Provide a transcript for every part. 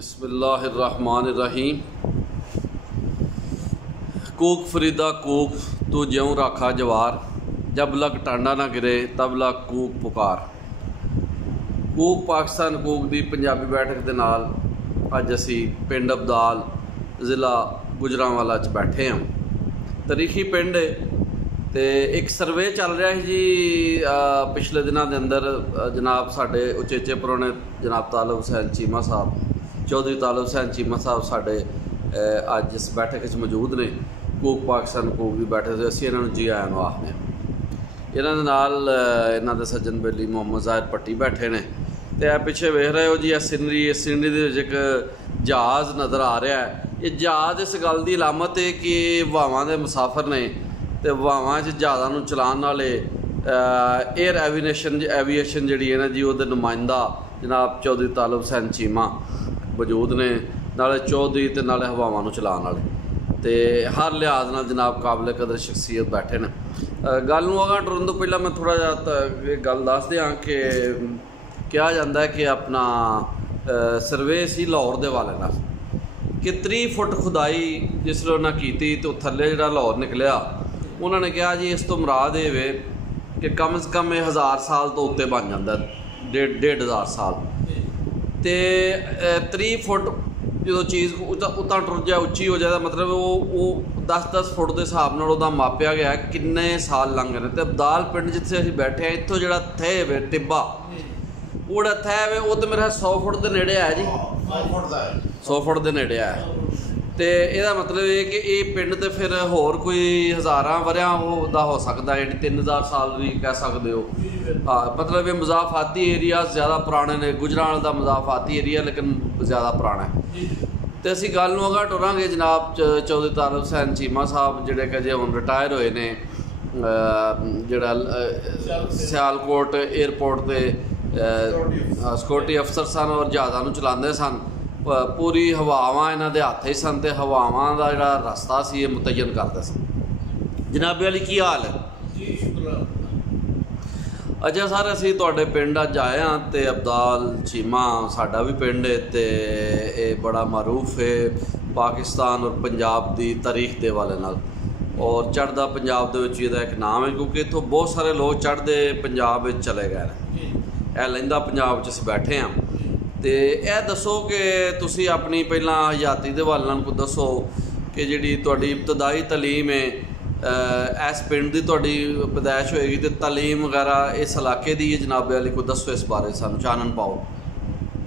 बिस्मिल्लाहिर्रहमानिर्रहीम। कूक फरीदा कूक तू ज्यों राखा जवार, जब लग टांडा ना गिरे तब लग कूक पुकार। कूक पाकिस्तान कूक दी पंजाबी बैठक दे नाल अज असी पिंड अब्दाल ज़िला गुजरांवाला च बैठे हैं। तारीखी पिंड ते एक सर्वे चल रहा है जी पिछले दिनों के अंदर। जनाब साढ़े उचेचे परौने जनाब तालब हुसैन चीमा साहब, चौधरी तालब हुसैन चीमा साहब साढ़े अज इस बैठक च मौजूद ने। कूक पाकिस्तान कूक की बैठक से असी इन्होंने जी आया आखने। इन्हों इन्हों के सज्जन बेली मोहम्मद ज़ाहिर पट्टी बैठे ने। तो पिछे वेख रहे हो जी सीनरी एक जहाज़ नज़र आ रहा है। ये जहाज़ इस गल की अलामत है कि हवावां के मुसाफिर ने तो हवावां जहाज़ों चलाने वाले एयर एविएशन जी है ना जी वो नुमाइंदा जनाब चौधरी तालब हुसैन चीमा मौजूद ने, नाले चौधरी तो नाले हवावां चलाने वाले, तो हर लिहाज नाल जनाब काबिल कदर शख्सियत बैठे ने। गल अगर टुरन तो पहला मैं थोड़ा जहा गल दस दियाँ कि कहा जाता है कि अपना सर्वे सी लाहौर के वाले नाल कि 30 फुट खुदाई जिसले उन्हें की तो थले जो लाहौर निकलिया, उन्होंने कहा जी इस तो मुराद ये वे कि कम से कम 1000 साल तो उत्ते बन जाता, 1500 साल। तो 30 फुट जो चीज़ उतना टुर जाए उच्ची हो जाए, मतलब वो 10-10 फुट के हिसाब नाल मापिया गया किन्ने साल लंघ गए। तो अब्दाल पिंड जिथे असीं बैठे हैं इत्थों जो थे वे टिब्बा वो जो थे वे वो तो मेरा 100 फुट के नेड़े है जी, 100 फुट के नेड़े है। तो यदा मतलब ये कि ये पिंड तो फिर होर कोई हज़ारां वरियां दा हो सकता है, 3000 साल भी कह सकते हो। हाँ, मतलब ये मज़ाफाती एरिया ज़्यादा पुराने ने, गुजरांवाल का मज़ाफाती एरिया लेकिन ज़्यादा पुराना है। तो असी गल अगर टुरांगे जनाब चौधरी तालब हुसैन चीमा साहब जोड़े कि जे हुण रिटायर होए ने, जोड़ा सियालकोट एयरपोर्ट के सिक्योरिटी अफसर सन और जहाज़ों चलाते सन। पूरी हवावां इन्हां दे हत्थ ही सन, तो हवावां का जोड़ा रस्ता सी मुतयन करते सन। जनाबे वाली की हाल है जी? अच्छा सर, असी तुहाडे पिंड अज आए हाँ, तो अब्दाल चीमा साडा भी पिंड है, तो ये बड़ा मरूफ है पाकिस्तान और पंजाब की तारीख के वाले नाल, और चढ़दा पंजाब दे विच इहदा एक नाम है क्योंकि इत्थों बहुत सारे लोग चढ़दे पंजाब विच चले गए हैं। यह लहिंदा पंजाब च असीं बैठे हाँ। तो यह दसो कि तुसी अपनी पहला हयाती के हवाले नाल कोई दसो कि जिहड़ी तुहाडी इब्तदाई तलीम है इस पिंड की तुहाडी पैदाइश होएगी, तो तलीम वगैरह इस इलाके की जनाबे वाली को दसो, इस बारे सानूं चानन पाओ।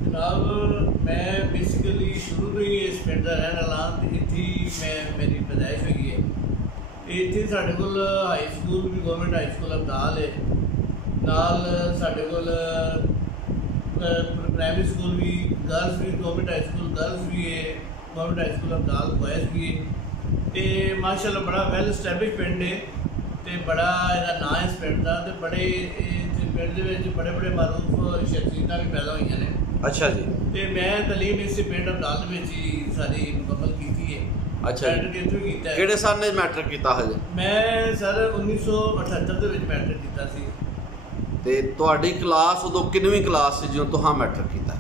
जनाब मैं बेसिकली शुरू तो ही इस पिंड का रहने वाला, इत्थे मैं मेरी पैदाइश हुई है। इत्थे साडे कोल हाई स्कूल भी गवर्नमेंट हाई स्कूल अब्दाल है, नाल साडे कोल प्राइमरी स्कूल भी, गर्ल्स भी गवर्नमेंट हाई स्कूल गर्ल्स भी है, government high school Abdal boys भी है। तो माशाअल्लाह बड़ा वैल एस्टैब्लिश पिंड है, तो बड़ा इसका नाम है इस पिंड का। तो बड़े पिंड के बड़े बड़े मारूफ शख्सियत भी पैदा हुई ने। अच्छा जी। तो मैं तलीम इस पिंड अब्दाल में ही सारी मुकम्मल की है। अच्छा, किहड़े साल ने मैट्रिक किया हजे? मैं सर 1978 के मैट्रिक किया सी। ते तुहाडी क्लास उदों किनवीं क्लास सी जो तुहां मैट्रिक कीता?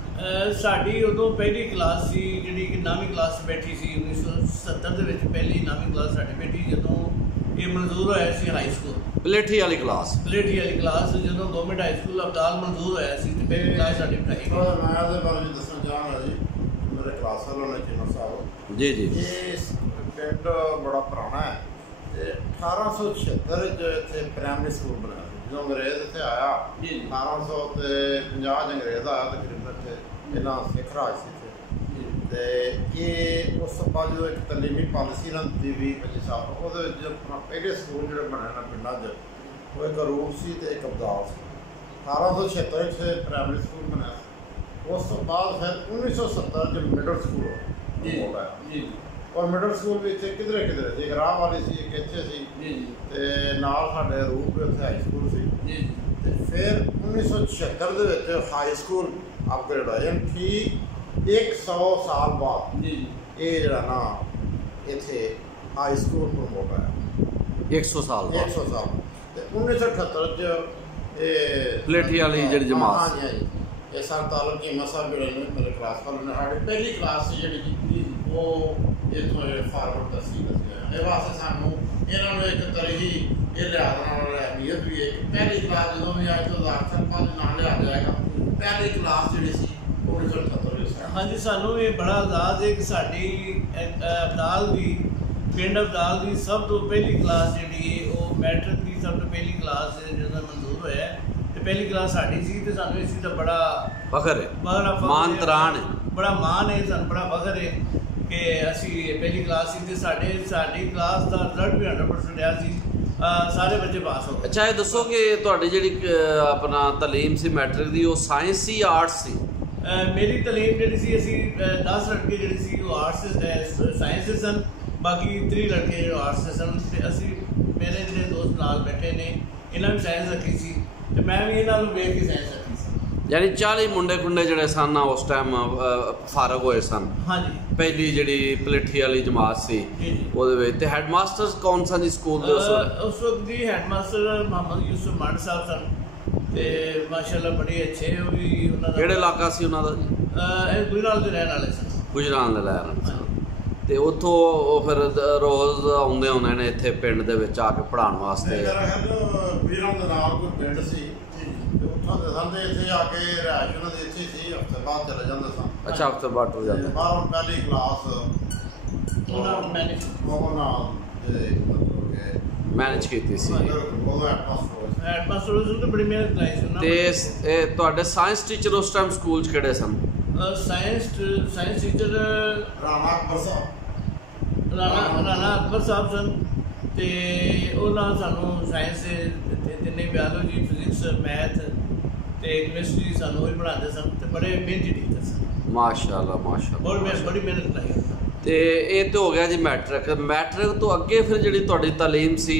साडी उदों पहली क्लास सी, जिहड़ी कि 9वीं क्लास बैठी सी 1970 दे विच। पहली 9वीं क्लास साडी बैठी जदों ये मंजूर होया सी हाई स्कूल पलेठी वाली क्लास जदों गवर्नमेंट हाई स्कूल अब्दाल मंजूर होया सी, ते पहली क्लास साडी बैठी। मैं दे बारे में दसना चाहांगा जी, मेरे क्लास वालों ने चीमा साहब जी जी, ये पिंड बड़ा पुराना है। 1876 च इत्थे प्राइमरी स्कूल बनाया जो अंग्रेज इतने आया 1850 अंग्रेज आया तकरीबन इतने इन्ना सिख राज से। ये उस तो बाद जो एक तलीमी पॉलिसी इन्होंने भी 25 साल वो अपना पहले स्कूल जो बने ना पिंडा वो एक अरूप से एक अब्दाल से 1876 से प्राइमरी स्कूल बनाया। उस तो बाद फिर 1970 जो मिडल स्कूल हो गया, और मिडल स्कूल भी इतने किधरे किधरे एक राह वाली सी, एक इत्थे सी, ते नाल साडे रूप उत्थे हाई स्कूल सी। ते फिर 1976 दे विच हाई स्कूल अपग्रेड होया, ठीक 100 साल बाद ये जिहड़ा ना इत्थे हाई स्कूल प्रमोट होया। 100 साल 100 साल। ते 1978 च ये पलेठी वाली जिहड़ी जमात, हाँ जी, ਇਹ ਸਰ ਤਾਲੁਕ ਕੀਮਾ ਸਾਹਿਬ ਜਿਹੜੇ ਨੇ ਮੇਰੇ ਕਲਾਸ ਵਾਲੇ ਨੇ ਸਾਡੀ ਪਹਿਲੀ ਕਲਾਸ ਸੀ ਜਿਹੜੀ ਜੀ ਉਹ ਇੱਥੋਂ ਫਾਰਵਰਡ ਦੱਸੀ ਦੱਸਿਆ ਇਹ ਵਾਸਤੇ ਸਾਨੂੰ ਇਹਨਾਂ ਨੂੰ ਇੱਕ ਤਰ੍ਹਾਂ ਇਹ ਲਿਹਾਜ਼ ਨਾਲ ਅਹਿਮੀਅਤ ਵੀ ਹੈ ਕਿ ਪਹਿਲੀ ਕਲਾਸ ਜਦੋਂ ਵੀ ਅੱਜ ਤੋਂ 10 ਨਾਲ ਲਿਆ ਜਾਏਗਾ ਪਹਿਲੀ ਕਲਾਸ ਜਿਹੜੀ ਸੀ 1978 ਵਿੱਚ। ਹਾਂਜੀ, ਸਾਨੂੰ ਇਹ ਬੜਾ ਆਜ਼ਾਦ ਹੈ ਕਿ ਸਾਡੀ ਅਬਦਾਲ ਦੀ ਪਿੰਡ ਅਬਦਾਲ ਦੀ ਸਭ ਤੋਂ ਪਹਿਲੀ ਕਲਾਸ ਜਿਹੜੀ ਉਹ ਮੈਟ੍ਰਿਕ ਦੀ ਸਭ ਤੋਂ ਪਹਿਲੀ ਕਲਾਸ ਜਿਹਦਾ ਮਨਜ਼ੂਰ ਹੋਇਆ ਤੇ ਪਹਿਲੀ ਕਲਾਸ ਸਾਡੀ ਸੀ ਤੇ ਸਾਨੂੰ ਇਸ ਚੀਜ਼ ਦਾ ਬੜਾ ਫਖਰ ਹੈ, ਬੜਾ ਮਾਣ ਤਰਾਣ ਹੈ, ਬੜਾ ਮਾਣ ਹੈ, ਸਾਨੂੰ ਬੜਾ ਫਖਰ ਹੈ ਕਿ ਅਸੀਂ ਪਹਿਲੀ ਕਲਾਸ ਸੀ ਤੇ ਸਾਡੀ ਕਲਾਸ ਦਾ ਰਿਜ਼ਲਟ ਵੀ 100% ਰਿਹਾ ਸੀ। ਸਾਰੇ ਬੱਚੇ ਪਾਸ ਹੋ ਗਏ। ਅੱਛਾ, ਇਹ ਦੱਸੋ ਕਿ ਤੁਹਾਡੀ ਜਿਹੜੀ ਆਪਣਾ ਤਾਲੀਮ ਸੀ ਮੈਟ੍ਰਿਕ ਦੀ ਉਹ ਸਾਇੰਸ ਸੀ ਆਰਟਸ ਸੀ? ਮੇਰੀ ਤਾਲੀਮ ਜਿਹੜੀ ਸੀ ਅਸੀਂ 10 ਲੜਕੇ ਜਿਹੜੇ ਸੀ ਉਹ ਆਰਟਸ ਸਾਇੰਸ ਦੇ ਸਨ, ਬਾਕੀ 3 ਲੜਕੇ ਜਿਹੜੇ ਆਰਟਸ ਦੇ ਸਨ ਤੇ ਅਸੀਂ ਮੇਰੇ ਜਿਹੜੇ ਦੋਸਤ ਨਾਲ ਬੈਠੇ ਨੇ ਇਹਨਾਂ ਵੀ ਸਾਇੰਸ ਰੱਖੀ ਸੀ ਤੇ ਮੈਂ ਵੀ ਇਹਨਾਂ ਨੂੰ ਵੇਖ ਕੇ ਸਾਇੰਸ ਰੱਖੀ ਸੀ। ਯਾਨੀ 40 ਮੁੰਡੇ ਖੁੰਡੇ ਜਿਹੜੇ ਸਨ ਉਸ ਟਾਈਮ ਫਾਰਗ ਹੋਏ ਸਨ। ਹਾਂਜੀ, ਪਹਿਲੀ ਜਿਹੜੀ ਪਲੇਠੀ ਵਾਲੀ ਜਮਾਤ ਸੀ ਜੀ ਉਹਦੇ ਵਿੱਚ। ਤੇ ਹੈਡ ਮਾਸਟਰਸ ਕੌਣ ਸਨ ਜੀ ਸਕੂਲ ਦੇ ਉਸ ਵੇਲੇ? ਉਸ ਵਕਤ ਦੀ ਹੈਡ ਮਾਸਟਰ ਮੁਹੰਮਦ ਯੂਸਫ ਮੰਡ ਸਾਹਿਬ ਸਨ ਤੇ ਮਾਸ਼ਾਅੱਲਾ ਬੜੇ ਅੱਛੇ ਉਹ ਵੀ। ਉਹਨਾਂ ਦਾ ਕਿਹੜੇ ਇਲਾਕਾ ਸੀ ਉਹਨਾਂ ਦਾ ਜੀ? ਇਹ ਗੁਜਰਾਲ ਦੇ ਰਹਿਣ ਵਾਲੇ ਸਨ। ਗੁਜਰਾਲ ਦੇ ਰਹਿਣ ਵਾਲੇ ਸਨ। ਤੇ ਉੱਥੋਂ ਉਹ ਫਿਰ ਰੋਜ਼ ਆਉਂਦੇ ਹੁੰਦੇ ਨੇ ਇੱਥੇ ਪਿੰਡ ਦੇ ਵਿੱਚ ਆ ਕੇ ਪੜ੍ਹਾਉਣ ਵਾਸਤੇ? ਮੇਰਾ ਖਿਆਲ ਗੁਜਰਾਲ ਦੇ ਨਾਲ ਕੋਈ ਪਿੰਡ ਸੀ ਤੇ ਉੱਥੋਂ ਦੇ ਸੰਦੇ ਇੱਥੇ ਆ ਕੇ ਰਿਹਾਇਸ਼ ਉਹਨਾਂ ਦੀ ਇੱਥੇ ਸੀ, ਹਫ਼ਤੇ ਬਾਅਦ ਚਲੇ ਜਾਂਦੇ ਸਨ। ਅੱਛਾ, ਹਫ਼ਤੇ ਬਾਅਦ ਟੁਰ ਜਾਂਦੇ। ਬਾਹਰੋਂ ਪਹਿਲੀ ਕਲਾਸ ਉਹਨਾਂ ਮੈਨੇਜ ਮੈਨੇਜ ਕੀਤੀ ਸੀ। ਹੈਡ ਮਾਸਟਰ ਉਸ ਤੋਂ ਬੜੀ ਮਿਹਨਤ ਲਾਈ ਸੀ ਉਹਨਾਂ ਤੇ ਇਹ ਤੁਹਾਡੇ ਸਾਇੰਸ ਟੀਚਰ ਉਸ ਟਾਈਮ ਸਕੂਲ 'ਚ ਕਿਹੜੇ ਸਨ? ਸਾਇੰਸ ਟੀਚਰ ਰਾਣਾ ਅਕਬਰ ਸਾਹਿਬ ਰਾਣਾ ਅਕਬਰ ਸਾਹਿਬ ਸਨ ਤੇ ਉਹਨਾਂ ਸਾਨੂੰ ਸਾਇੰਸ ਦੇ ਤਿੰਨੇ ਬਾਇਓਲੋਜੀ, ਫਿਜ਼ਿਕਸ, ਮੈਥ ਤੇ ਕੈਮਿਸਟਰੀ ਸਾਨੂੰ ਹੀ ਪੜ੍ਹਾਉਂਦੇ ਸਨ ਤੇ ਬੜੇ ਮਿਹਨਤੀ ਟੀਚਰ ਸਨ। ਮਾਸ਼ਾਅੱਲਾ ਮਾਸ਼ਾਅੱਲਾ। ਬੜੀ ਮਿਹਨਤ ਲਾਈ। ਤੇ ਇਹ ਤੇ ਹੋ ਗਿਆ ਜੀ ਮੈਟ੍ਰਿਕ ਤੋਂ ਅੱਗੇ ਫਿਰ ਜਿਹੜੀ ਤੁਹਾਡੀ ਤਾਲੀਮ ਸੀ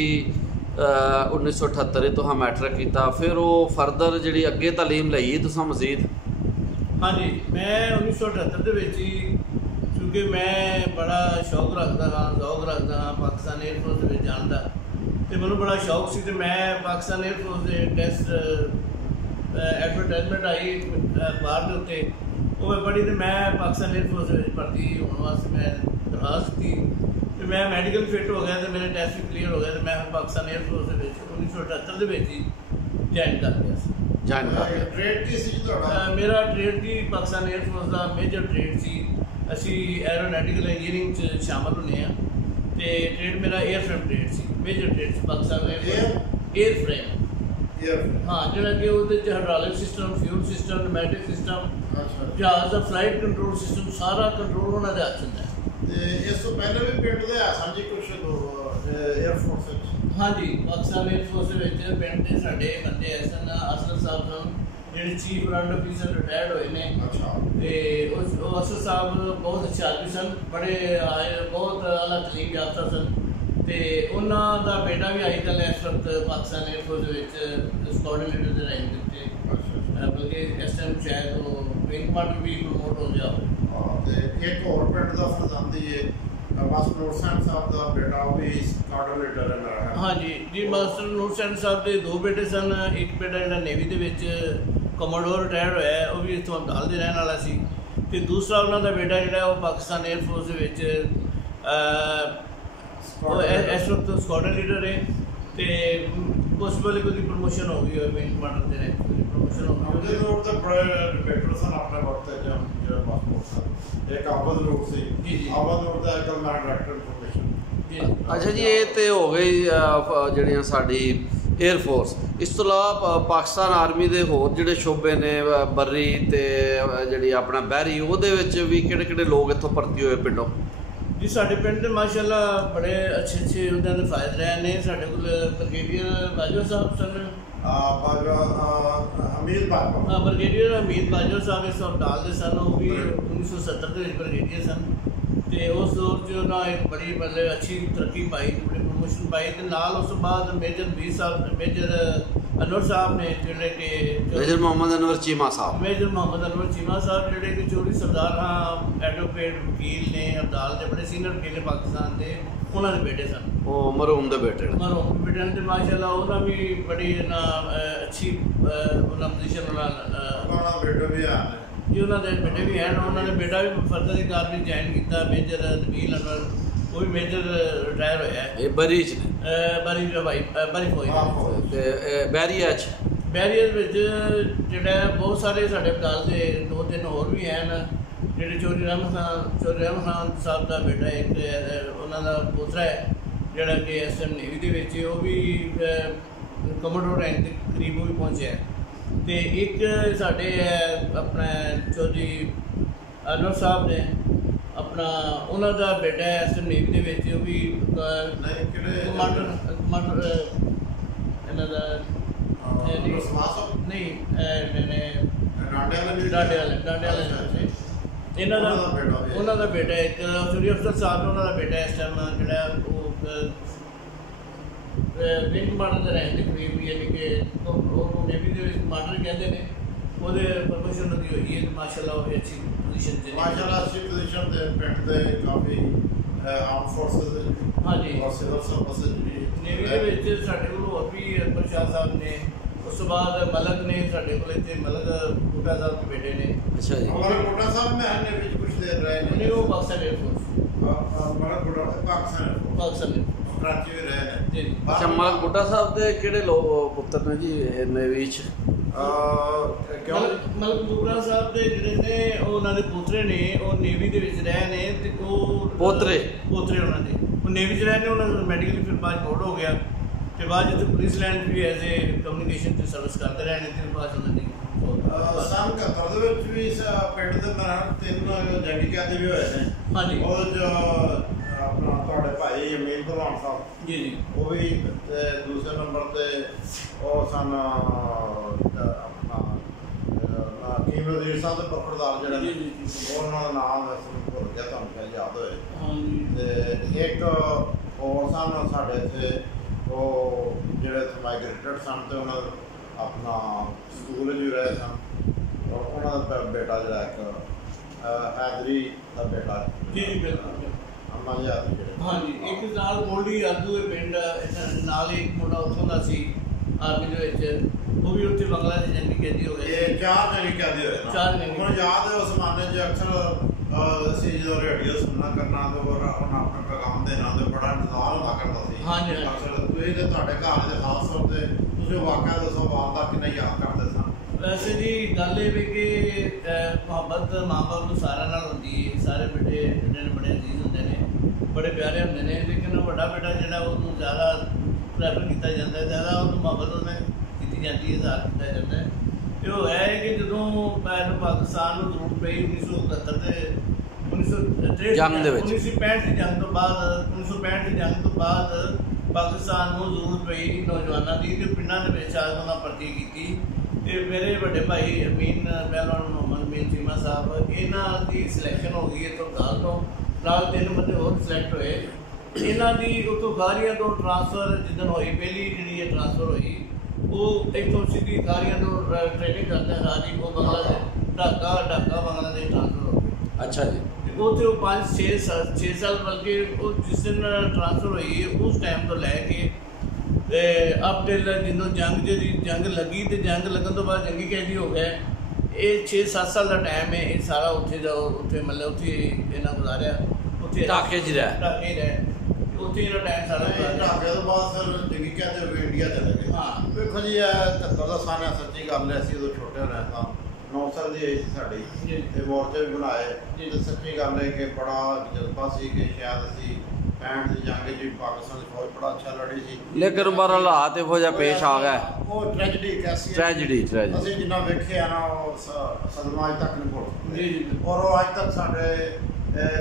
1978 ਤੋਂ ਮੈਟ੍ਰਿਕ ਕੀਤਾ, ਫਿਰ ਉਹ ਫਰਦਰ ਜਿਹੜੀ ਅੱਗੇ ਤਾਲੀਮ ਲਈ ਤੁਸੀਂ ਮਜ਼ੀਦ? ਹਾਂਜੀ, ਮੈਂ 1978 ਦੇ ਵਿੱਚ ਹੀ ਕਿਉਂਕਿ ਮੈਂ ਬੜਾ ਸ਼ੌਕ ਰੱਖਦਾ ਹਾਂ ਪਾਕਿਸਤਾਨ 에ਅਰਫੋਰਸ ਦੇ ਵਿੱਚ ਜਾਣ ਦਾ ਤੇ ਮੈਨੂੰ ਬੜਾ ਸ਼ੌਕ ਸੀ ਤੇ ਮੈਂ ਪਾਕਿਸਤਾਨ 에ਅਰਫੋਰਸ ਦੇ ਟੈਸਟ ਐਡਵਰਟਾਈਜ਼ਮੈਂਟ ਆਈ ਅਖਬਾਰ ਦੇ ਉੱਤੇ ਉਹ ਮੈਂ ਪੜ੍ਹੀ ਤੇ ਮੈਂ ਪਾਕਿਸਤਾਨ 에ਅਰਫੋਰਸ ਦੇ ਵਿੱਚ ਭਰਤੀ ਹੋਣ ਵਾਸਤੇ ਮੈਂ ਦਰਖਾਸਤ ਕੀਤੀ ਤੇ ਮੈਂ ਮੈਡੀਕਲ ਫਿੱਟ ਹੋ ਗਿਆ ਤੇ ਮੇਰੇ ਟੈਸਟ ਵੀ ਕਲੀਅਰ ਹੋ ਗਿਆ ਤੇ ਮੈਂ ਪਾਕਿਸਤਾਨ 에ਅਰਫੋਰਸ ਦੇ ਵਿੱਚ 1978 ਦੇ ਵਿੱਚ ਹੀ ਜੁਆਇਨ ਕਰ ਲਿਆ ਸੀ। ਟ੍ਰੇਡ ਕੀ ਸੀ ਤੁਹਾਡਾ? ਮੇਰਾ ਟ੍ਰੇਡ ਦੀ ਪਾਕਿਸਤਾਨ 에ਅਰਫੋਰਸ ਦਾ ਮੇਜਰ ਟ੍ਰੇਡ ਸੀ। ਅਸੀਂ ਐਰੋਨੈਟੀਕਲ ਇੰਜੀਨੀਅਰਿੰਗ 'ਚ ਸ਼ਾਮਲ ਹੁੰਦੇ ਹਾਂ ਤੇ ਟ੍ਰੇਡ ਮੇਰਾ 에ਅਰਫ੍ਰੇਮ ਟ੍ਰੇਡ ਸੀ, ਮੇਜਰ ਟ੍ਰੇਡ ਸੀ ਪਾਕਿਸਤਾਨ 에ਅਰਫ੍ਰੇਮ। ਹਾਂ, ਜਿਹੜਾ ਕਿ ਉਹਦੇ 'ਚ hydraulic system, fuel system, pneumatic system, ਜਹਾਜ਼ ਦਾ ਫਲਾਈਟ ਕੰਟਰੋਲ ਸਿਸਟਮ, ਸਾਰਾ ਕੰਟਰੋਲ ਉਹਨਾਂ ਦੇ ਹੱਥ ਹੁੰਦਾ। ਤੇ ਇਸ ਤੋਂ ਪਹਿਲੇ ਵੀ ਪਿੰਡ ਦੇ ਸਾਂਝੀ ਕੁਛ 에ਅਰਫੋਰਸ ਵਿੱਚ? ਹਾਂਜੀ, ਪਾਕਿਸਤਾਨ 에ਅਰਫੋਰਸ ਦੇ ਵਿੱਚ ਪਿੰਡ ਦੇ ਸਾਡੇ ਬੰਦੇ ਐ ਸਨ। ਅਸਲ ਸਾਹਿਬ ਸਨ ਜਿਹੜੇ ਚੀਫ ਗਰਾਊਂਡ ਆਫੀਸਰ ਰਿਟਾਇਰਡ ਹੋਏ ਨੇ। ਅੱਛਾ। ਤੇ ਉਹ ਅਸਲ ਸਾਹਿਬ ਬਹੁਤ ਅੱਛੇ ਆਦਮੀ ਸਨ, ਬੜੇ ਬਹੁਤ ਆਲਾ ਤਾਲੀਮ ਯਾਫਤਾ ਸਨ ਤੇ ਉਹਨਾਂ ਦਾ ਬੇਟਾ ਵੀ ਅੱਜ ਕੱਲ੍ਹ ਇਸ ਵਕਤ ਪਾਕਿਸਤਾਨ 에ਅਰਫੋਰਸ ਦੇ ਵਿੱਚ ਸਕੁਆਡਰਨ ਲੀਡਰ ਦੇ ਰੈਂਕ ਦਿੱਤੇ, ਬਲਕਿ ਇਸ ਟਾਈਮ ਸ਼ਾਇਦ ਉਹ ਵਿੰਗ ਕਮਾਂਡਰ ਵੀ ਪ੍ਰਮੋਟ ਹੋ ਗਿਆ ਹੋਵੇ। ਤੇ ਇੱਕ ਹੋਰ ਪਿੰਡ ਦਾ ਫਰਜ਼ੰਦੀ ਹੈ ਮਾਸਟਰ ਨੂਰ ਹੁਸੈਨ ਸਾਹਿਬ ਦਾ ਬੇਟਾ, ਉਹ ਵੀ ਸਕੁਆਡਰਨ ਲੀਡਰ ਹੈ। ਹਾਂਜੀ ਜੀ, ਮਾਸਟਰ ਨੂਰ ਹੁਸੈਨ ਸਾਹਿਬ ਦੇ 2 ਬੇਟੇ ਸਨ। ਇੱਕ ਬੇਟਾ ਜਿਹੜਾ ਨੇਵੀ ਦੇ ਵਿੱਚ ਕਮੋਡੋਰ ਰਿਟਾਇਰਡ ਹੋਇਆ, ਉਹ ਵੀ ਇੱਥੋਂ ਅਬਦਾਲ ਦੇ ਰਹਿਣ ਵਾਲਾ ਸੀ ਤੇ ਦੂਸਰਾ ਉਹਨਾਂ ਦਾ ਬੇਟਾ ਜਿਹੜਾ ਉਹ ਪਾਕਿਸਤਾਨ 에ਅਰਫੋਰਸ ਦੇ ਵਿੱਚ ਇਸ ਵਕਤ ਸਕੁਆਡਰਨ ਲੀਡਰ ਹੈ ਤੇ ਪੋਸੀਬਲ ਉਹਦੀ ਪ੍ਰਮੋਸ਼ਨ ਹੋ ਗਈ ਹੋਵੇ, ਵਿੰਗ ਕਮਾਂਡਰ ਦੇ ਰੈਂਕ ਦੀ ਪ੍ਰਮੋਸ਼ਨ ਹੋ ਗਈ। ਉਹਦੇ ਲੋਕ ਤਾਂ ਬੜੇ ਡਿਬੇਟਰ ਸਨ ਆਪਣੇ ਵਕਤ ਤੇ, ਜਿਹੜਾ ਪਾਸਪੋਰਟ ਸਨ। ਇੱਕ ਆਬਦ ਲੋਕ ਸੀ। ਜੀ ਆਬਦ ਲੋਕ ਦਾ ਇੱਕ ਮੈਂ ਡਾਇਰੈਕਟਰ ਇਨਫੋਰਮੇਸ਼ਨ। ਅੱਛਾ ਜੀ, ਇਹ ਤੇ ਹੋ ਗਈ ਜਿਹੜੀਆਂ ਸਾਡੀ 에ਅਰਫੋਰਸ। ਇਸ ਤੋਂ ਇਲਾਵਾ ਪਾਕਿਸਤਾਨ ਆਰਮੀ ਦੇ ਹੋਰ ਜਿਹੜੇ ਸ਼ੋਬੇ ਨੇ ਬਰੀ ਤੇ ਜਿਹੜੀ ਆਪਣਾ ਬਹਿਰੀ, ਉਹਦੇ ਵਿੱਚ ਵੀ ਕਿਹੜੇ ਕਿਹੜੇ ਲੋਕ ਇੱਥੋਂ ਭਰਤੀ ਹੋਏ ਪਿੰਡੋਂ? ਜੀ, ਸਾਡੇ ਪਿੰਡ ਦੇ ਮਾਸ਼ਾਅੱਲਾ ਬੜੇ ਅੱਛੇ ਉਹਨਾਂ ਦੇ ਫਾਇਦੇ ਰਹੇ ਨੇ। ਸਾਡੇ ਕੋਲ ਬ੍ਰਿਗੇਡੀਅਰ ਬਾਜਵਾ ਸਾਹਿਬ ਸਨ, ਬ੍ਰਿਗੇਡੀਅਰ ਹਮੀਦ ਬਾਜਵਾ ਸਾਹਿਬ ਇਸ ਅਬਦਾਲ ਦੇ ਸਨ। ਉਹ ਵੀ 1970 ਦੇ ਵਿੱਚ ਬ੍ਰਿਗੇਡੀਅਰ ਸਨ ਤੇ ਉਸ ਦੌਰ 'ਚ ਉਹਨਾਂ ਇੱਕ ਬੜੀ ਮਤਲਬ ਅੱਛੀ ਤਰੱਕੀ ਪਾਈ, ਬੜੀ ਪ੍ਰਮੋਸ਼ਨ ਪਾਈ ਤੇ ਨਾਲ ਉਸ ਤੋਂ ਬਾਅਦ ਮੇਜਰ 20 ਸਾਲ ਮੇਜਰ अनवर साहब ने जिहड़े कि मेजर मोहम्मद अनवर चीमा साहब, मेजर मोहम्मद अनवर चीमा साहब जिहड़े कि चौधरी सरदार खां एडवोकेट वकील ने अब्दाल दे बड़े सीनियर वकील ने पाकिस्तान दे, उन्होंने बेटे सन, वो मरहूम दे बेटे ने। मरहूम बेटे ने माशाल्लाह उन्होंने भी बड़ी ना अच्छी उन्होंने पोजीशन बेटे भी है जी, उन्होंने बेटे भी हैं, उन्होंने बेटा भी फर्दर की कार भी ज्वाइन किया मेजर नबील अनवर, वो भी मेजर रिटायर होया है। ये बरी च ने बरी भाई बरी फौज ते बैरिया च बैरियर ਵਿੱਚ ਜਿਹੜਾ ਬਹੁਤ ਸਾਰੇ ਸਾਡੇ ਅਬਦਾਲ ਦੇ 2-3 ਹੋਰ ਵੀ ਹਨ ਜਿਹੜੇ ਚੌਧਰੀ ਰਹਿਮਤ ਖਾਨ ਸਾਹਿਬ ਦਾ ਬੇਟਾ ਇੱਕ ਉਹਨਾਂ ਦਾ ਪੁੱਤਰ ਹੈ ਜਿਹੜਾ ਕਿ ਐਸਐਮ ਨੇਵੀ ਦੇ ਵਿੱਚ ਉਹ ਵੀ ਕਮੋਡੋਰ ਰੈਂਕ ਦੇ ਕਰੀਬ ਉਹ ਵੀ ਪਹੁੰਚਿਆ ਤੇ ਇੱਕ ਸਾਡੇ ਆਪਣਾ ਚੌਧਰੀ ਅਨਵਰ ਸਾਹਿਬ ਨੇ ਆਪਣਾ ਉਹਨਾਂ ਦਾ ਬੇਟਾ ਐਸਐਮ ਨੇਵੀ ਦੇ ਵਿੱਚ ਉਹ ਵੀ ਕਮਾਂਡਰ ਇਹਨਾਂ ਦਾ ਨਹੀਂ ਡਾਡੇ ਵਾਲੇ ਇਹਨਾਂ ਦਾ ਉਹਨਾਂ ਦਾ ਬੇਟਾ ਇੱਕ ਸੂਰੀ ਅਫਸਰ ਸਾਹਿਬ ਨੇ ਉਹਨਾਂ ਦਾ ਬੇਟਾ ਇਸ ਟਾਈਮ ਜਿਹੜਾ ਉਹ ਵਿੰਗ ਕਮਾਂਡਰ ਦੇ ਰੈਂਕ ਦੇ ਕਰੀਬ ਯਾਨੀ ਕਿ ਉਹ ਨੇਵੀ ਦੇ ਵਿੱਚ ਕਮਾਂਡਰ ਕਹਿੰਦੇ ਨੇ ਉਹਦੇ ਪ੍ਰਮੋਸ਼ਨ ਉਹਦੀ ਹੋਈ ਹੈ ਮਾਸ਼ਾਅੱਲਾ ਉਹ ਅੱਛੀ ਪੋਜੀਸ਼ਨ 'ਤੇ ਮਾਸ਼ਾਅੱਲਾ ਅੱਛੀ ਪੋਜੀਸ਼ਨ ਤੇ ਪਿੰਡ ਦੇ ਕਾਫੀ ਆਰਮ ਫੋਰਸਸ ਹਾਂਜੀ ਔਰ ਸਿਵਲ ਸਰਵਿਸ ਨੇਵੀ ਦੇ ਵਿੱਚ ਸਾਡੇ ਕੋਲ ਹੋਰ ਵੀ ਪ੍ਰਸ਼ਾਦ ਸਾਹਿਬ ਨੇ ਉਸ ਤੋਂ ਬਾਅਦ ਮਲਕ ਨੇ ਸਾਡੇ ਕੋਲ ਇੱਥੇ ਮਲਕ ਬੂਟਾ ਸਾਹਿਬ ਦੇ ਬੇਟੇ ਨੇ। ਅੱਛਾ ਜੀ, ਮਲਕ ਬੂਟਾ ਸਾਹਿਬ ਮਹਿਲ ਵਿੱਚ ਕੁਝ ਦੇਰ ਰਹੇ ਨੇ, ਉਹ ਪਾਕਿਸਤਾਨ 에ਅਰਫੋਰਸ ਮਲਕ ਬੂਟਾ ਪਾਕਿਸਤਾਨ ਨੇ ਕਰਾਚੀ ਵੀ ਰਹੇ ਨੇ ਜੀ। ਅੱਛਾ ਮਲਕ ਬੁੱਢਾ ਸਾਹਿਬ ਦੇ ਕਿਹੜੇ ਲੋਕ ਪੁੱਤਰ ਨੇ ਜੀ ਨੇਵੀ ਚ? ਕਿਉਂ ਮਲਕ ਬੂਟਾ ਸਾਹਿਬ ਦੇ ਜਿਹੜੇ ਨੇ ਉਹ ਉਹਨਾਂ ਦੇ ਪੋਤਰੇ ਨੇ, ਉਹ ਨੇਵੀ ਦੇ ਵਿੱਚ ਰਹੇ ਨੇ ਤੇ ਉਹ ਪੋਤਰੇ ਉਹਨਾਂ ਦੇ ਉਹ ਨੇਵੀ 'ਚ ਰਹੇ ਨੇ, ਉਹਨਾਂ ਦਾ ਮੈਡੀਕਲੀ ਫਿਰ ਬਾਅਦ ਬੋਰਡ ਹੋ ਗਿਆ ਤੇ ਬਾਅਦ ਜਿੱਥੇ ਪੁਲਿਸ ਲਾਈਨ ਵੀ ਐਜ਼ ਏ ਕਮਿਊਨੀਕੇਸ਼ਨ ਤੇ ਸਰਵਿਸ ਕਰਦੇ ਰਹੇ ਨੇ ਤੇ ਬਾਅਦ ਉਹਨਾਂ ਦੀ ਸਨ 71 ਦੇ ਵਿੱਚ ਵੀ ਪਿੰਡ ਦੇ ਦੌਰਾਨ 3 ਜੰਗੀ ਕੈਦੀ ਵੀ ਹੋਏ ਨੇ। ਹਾਂਜੀ, ਉਹ ਜੋ ਆਪਣਾ ਤੁਹਾਡੇ ਭਾਈ ਅਮੀਰ ਭਲਵਾਨ ਸਾਹਿਬ ਜੀ ਜੀ, ਉਹ ਵੀ ਤੇ ਦੂਸਰੇ ਨੰਬਰ ਤੇ ਉਹ ਸਨ ਆਪਣਾ ਕੀਮ ਵਜ਼ੀਰ ਸਾਹਿਬ ਦੇ ਪੱਖੜਦਾਰ ਜਿਹੜੇ ਨੇ, ਉਹਨਾਂ ਦਾ ਨਾਮ ਵੈਸੇ ਭੁੱਲ ਗਿਆ, ਤੁਹਾਨੂੰ ਸ਼ਾਇਦ ਯਾਦ ਹੋਏ। ਹਾਂਜੀ, ਤੇ ਇੱਕ ਹੋਰ ਸਨ ਸਾਡੇ ਇੱਥੇ ਉਹ ਜਿਹੜੇ ਇੱਥੇ ਮਾਈਗ੍ਰੇਟਡ ਸਨ ਤੇ ਉਹਨਾਂ ਦਾ ਆਪਣਾ ਸਕੂਲ ਵੀ ਰਹੇ ਸਨ, ਉਹਨਾਂ ਦਾ ਬੇਟਾ ਜਿਹੜਾ ਇੱਕ ਹੈਦਰੀ ਦਾ ਬੇਟਾ ਜੀ ਜੀ, ਬਿਲਕੁਲ ਅੰਮਾ ਜੀ ਹੈਦਰੀ ਜਿਹੜੇ ਹਾਂਜੀ। ਇੱਕ ਨਾਲ ਮੋਲਡੀ ਆਦੂ ਦੇ ਪਿੰਡ ਨਾਲ ਹੀ ਇੱਕ ਮੁੰਡਾ ਉੱਥੋਂ ਦਾ ਸੀ ਆਰਮੀ ਦੇ ਵਿੱਚ, ਉਹ ਵੀ ਉੱਥੇ ਬੰਗਲਾਦੇਸ਼ ਜੰਗੀ ਕੈਦੀ ਹੋ ਗਏ। ਇਹ 4 ਜੰਗੀ ਕੈਦੀ ਹੋਏ, 4 ਜੰਗੀ। ਮੈਨੂੰ ਯਾਦ ਹੈ ਉਸ ਜ਼ਮਾਨੇ 'ਚ ਅਕਸਰ ਅਸੀਂ ਜਦੋਂ ਰੇਡੀਓ ਸੁਣਨਾ ਕਰਨਾ ਤੇ ਉਹਨਾਂ ਆਪਣੇ ਪੈਗਾਮ ਦੇ ਨਾਲ ਤੇ ਬੜਾ ਇੰਤਜ਼ਾਰ ਹੁੰਦਾ ਕਰਦਾ ਸੀ। ਹਾਂਜੀ, ਅਕਸਰ ਤੁਸੀਂ ਤੇ ਤੁਹਾਡੇ ਘਰ ਦੇ ਖਾਸ ਤੌਰ ਤੇ ਤੁਸੀਂ ਵਾਕਿਆ ਦੱਸੋ ਬਾਪ ਦਾ ਕਿੰਨਾ ਯਾਦ ਕਰਦੇ ਸਨ? ਵੈਸੇ ਜੀ ਗੱਲ ਇਹ ਵੀ ਕਿ ਮੁਹੱਬਤ ਮਾਂ ਬਾਪ ਨੂੰ ਸਾਰਿਆਂ ਨਾਲ ਹੁੰਦੀ ਹੈ, ਸਾਰੇ ਬੇਟੇ ਜਿਹੜੇ ਨੇ ਬੜੇ ਅਜ਼ੀਜ਼ ਹੁੰਦੇ ਨੇ, ਬੜੇ ਪਿਆਰੇ ਹੁੰਦੇ ਨੇ, ਲੇਕਿਨ ਵੱਡਾ ਬੇਟਾ ਜਿਹੜਾ ਉਹਨੂੰ ਜ਼ਿਆਦਾ ਪ੍ਰੈਫਰ ਕੀਤਾ ਜਾਂਦਾ ਹੈ, ਜ਼ਿਆਦਾ ਉਹਨੂੰ ਮੁਹੱਬਤ ਉਹਨੇ ਕੀਤੀ ਜਾਂਦੀ ਹੈ, ਇਜ਼ਹਾਰ ਕੀਤਾ ਜਾਂਦਾ ਹੈ। ਤੇ ਉਹ ਹੈ ਕਿ ਜਦੋਂ ਮੈਨੂੰ ਪਾਕਿਸਤਾਨ ਨੂੰ ਜ਼ਰੂਰਤ ਪਈ 1971 ਦੇ 1963 ਜੰਗ ਦੇ ਵਿੱਚ 1965 ਦੀ ਜੰਗ ਤੋਂ ਬਾਅਦ 1965 ਦੀ ਜੰਗ ਤੋਂ ਬਾਅਦ ਪਾਕਿਸਤਾਨ ਨੂੰ ਜ਼ਰੂਰਤ ਪਈ ਨੌਜਵਾਨਾਂ ਦੀ ਤੇ ਪਿੰਡਾਂ ਦੇ ਵਿੱਚ ਆ ਉਹਨਾਂ ਭਰਤੀ ਕੀਤੀ ਤੇ ਮੇਰੇ ਵੱਡੇ ਭਾਈ ਅਮੀਨ ਪਹਿਲਵਾਨ ਮੁਹੰਮਦ ਅਮੀਨ ਚੀਮਾ ਸਾਹਿਬ ਇਹਨਾਂ ਦੀ ਸਿਲੈਕਸ਼ਨ ਹੋ ਗਈ ਇੱਥੋਂ ਦਾਲ ਤੋਂ ਨਾਲ 3 ਬੰਦੇ ਹੋਰ ਸਿਲੈਕਟ ਹੋਏ। ਇਹਨਾਂ ਦੀ ਉੱਥੋਂ ਗਾਰੀਆਂ ਤੋਂ ਟ੍ਰਾਂਸਫਰ ਜਿੱਦਣ ਹੋਈ ਪਹਿਲੀ ਜਿਹੜੀ ਇਹ ਟ੍ਰਾਂਸਫਰ ਹੋਈ ਉਹ ਇੱਥੋਂ ਸਿੱਧੀ ਗਾਰੀਆਂ ਤੋਂ ਟ੍ਰੇਨਿੰਗ ਕਰਦੇ ਹਾਜੀ ਉਹ ਬੰਗਲਾਦੇਸ਼ ਢਾਕਾ ਬੰਗਲਾਦੇਸ਼ ਟ੍ਰਾਂਸਫਰ ਹੋ ਗਏ। ਅੱਛਾ ਜੀ, ਉੱਥੇ ਉਹ 5-6 ਸਾਲ ਬਲਕਿ ਉਹ ਜਿਸ ਦਿਨ ਟ੍ਰਾਂਸਫਰ ਹੋਈ ਉਸ ਟਾਈਮ ਤੋਂ ਲੈ ਕੇ ਅਬ ਦੇ ਜਦੋਂ ਜੰਗ ਲੱਗੀ ਤੇ ਜੰਗ ਲੱਗਣ ਤੋਂ ਬਾਅਦ ਜੰਗੀ ਕੈਦੀ ਹੋ ਗਏ। ਇਹ 6-7 ਸਾਲ ਦਾ ਟਾਈਮ ਹੈ, ਇਹ ਸਾਰਾ ਉੱਥੇ ਜਾਓ ਉੱਥੇ ਮਤਲਬ ਉੱਥੇ ਇਹਨਾਂ ਗੁਜ਼ਾਰਿਆ, ਉੱਥੇ ਢਾਕੇ 'ਚ ਰਹੇ ਉੱਥੇ ਇਹਨਾਂ ਟਾਈਮ ਸਾਰਾ ਢਾਕੇ ਤੋਂ ਬਾਅਦ ਫਿਰ ਜੰਗੀ ਕੈਦੀ ਹੋ ਕੇ ਇੰਡੀਆ ਚਲੇ ਗਏ। ਹਾਂ, ਵੇਖੋ ਜੀ ਇਹ 71 ਦਾ ਸਾਲ ਹੈ, ਸੱਚੀ ਗੱਲ ਹੈ, ਅਸੀਂ ਉਦੋਂ ਛੋਟੇ ਹੋਏ ਸਾਂ, 9 ਸਾਲ ਦੀ ਏਜ ਸੀ ਸਾਡੀ ਤੇ ਮੋਰਚੇ ਵੀ ਬਣਾਏ ਤੇ ਸੱਚੀ ਗੱਲ ਹੈ ਕਿ ਬੜਾ ਜਜ਼ਬਾ ਸੀ ਕਿ ਸ਼ਾਇਦ ਅਸੀਂ 65 ਦੀ ਜੰਗ 'ਚ ਪਾਕਿਸਤਾਨ ਦੀ ਫੌਜ ਬੜਾ ਅੱਛਾ ਲੜੀ ਸੀ, ਲੇਕਿਨ ਬਾਹਰ ਹਾਲਾਤ ਇਹੋ ਜਿਹਾ ਪੇਸ਼ ਆ ਗਿਆ। ਉਹ ਟ੍ਰੈਜਡੀ ਕੈਸੀ ਟ੍ਰੈਜਡੀ ਅਸੀਂ ਜਿੰਨਾ ਵੇਖਿਆ ਨਾ ਉਹ ਸਦਮਾ ਅੱਜ ਤੱਕ ਨਹੀਂ ਭੁੱਲ ਜੀ ਔਰ ਉਹ ਅੱਜ ਤੱਕ ਸਾਡੇ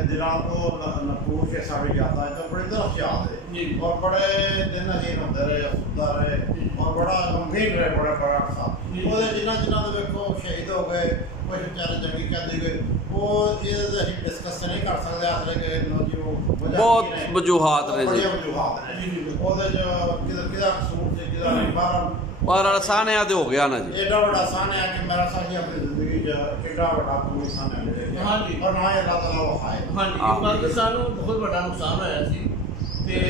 ਦਿਲਾਂ ਤੋਂ ਨਕੂਸ਼ ਹੈ, ਸਾਡੀ ਯਾਦਾਂ ਤੋਂ ਬੜੀ ਤਰ੍ਹਾਂ ਯਾਦ ਹੈ ਔਰ ਬੜੇ ਦਿਨ ਅਸੀਂ ਹੁੰਦੇ ਰਹੇ, ਸੁੱਤਾ ਰਹੇ ਔਰ ਬੜਾ ਗੰਭੀਰ ਰਹੇ, ਬੜਾ ਸਾਹਿਬ ਉਹਦੇ ਜਿਨ੍ਹਾਂ ਦੇ ਵੇਖੋ ਸ਼ਹੀਦ ਹੋ ਗਏ, ਕੁਝ ਵਿਚਾਰੇ ਜੰਗੀ ਕੈਦੀ ਗਏ, ਉਹ ਇਹ ਅਸੀਂ ਡਿਸਕਸ ਨਹੀਂ ਕਰ ਸਕਦੇ ਆਸਰੇ ਕਿ ਜੀ ਉਹ ਬਹੁਤ ਵਜੂਹਾਤ ਨੇ ਜੀ, ਵਜੂਹਾਤ ਨੇ ਉਹਦੇ 'ਚ ਕਿਹਦਾ ਕਸੂਰ ਸੀ, ਕਿਹਦਾ ਨਹੀਂ। ਬਾਹਰ ਪਰ ਸਾਨਿਆ ਤੇ ਹੋ ਗਿਆ ਨਾ ਜੀ। एडा बड़ा सान है कि मेरा साथी अपनी जिंदगी च एडा बड़ा कोई सान है नहीं। हाँ जी। और ना ही अल्लाह ताला वो खाए। हाँ जी, पाकिस्तान ਨੂੰ ਬਹੁਤ ਵੱਡਾ ਨੁਕਸਾਨ ਹੋਇਆ ਸੀ ਤੇ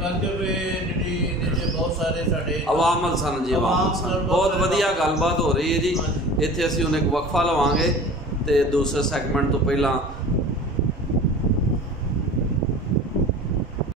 ਬਾਕੀ ਜਿਹੜੇ ਬਹੁਤ ਸਾਰੇ ਸਾਡੇ ਅਵਾਮਲ ਸਨ ਜੀ, ਅਵਾਮਲ ਸਨ। ਬਹੁਤ ਵਧੀਆ ਗੱਲਬਾਤ ਹੋ ਰਹੀ ਹੈ ਜੀ। ਇੱਥੇ ਅਸੀਂ ਹੁਣ ਇੱਕ ਵਕਫਾ ਲਵਾਂਗੇ ਤੇ ਦੂਸਰੇ ਸੈਗਮੈਂਟ ਤੋਂ ਪਹਿਲਾਂ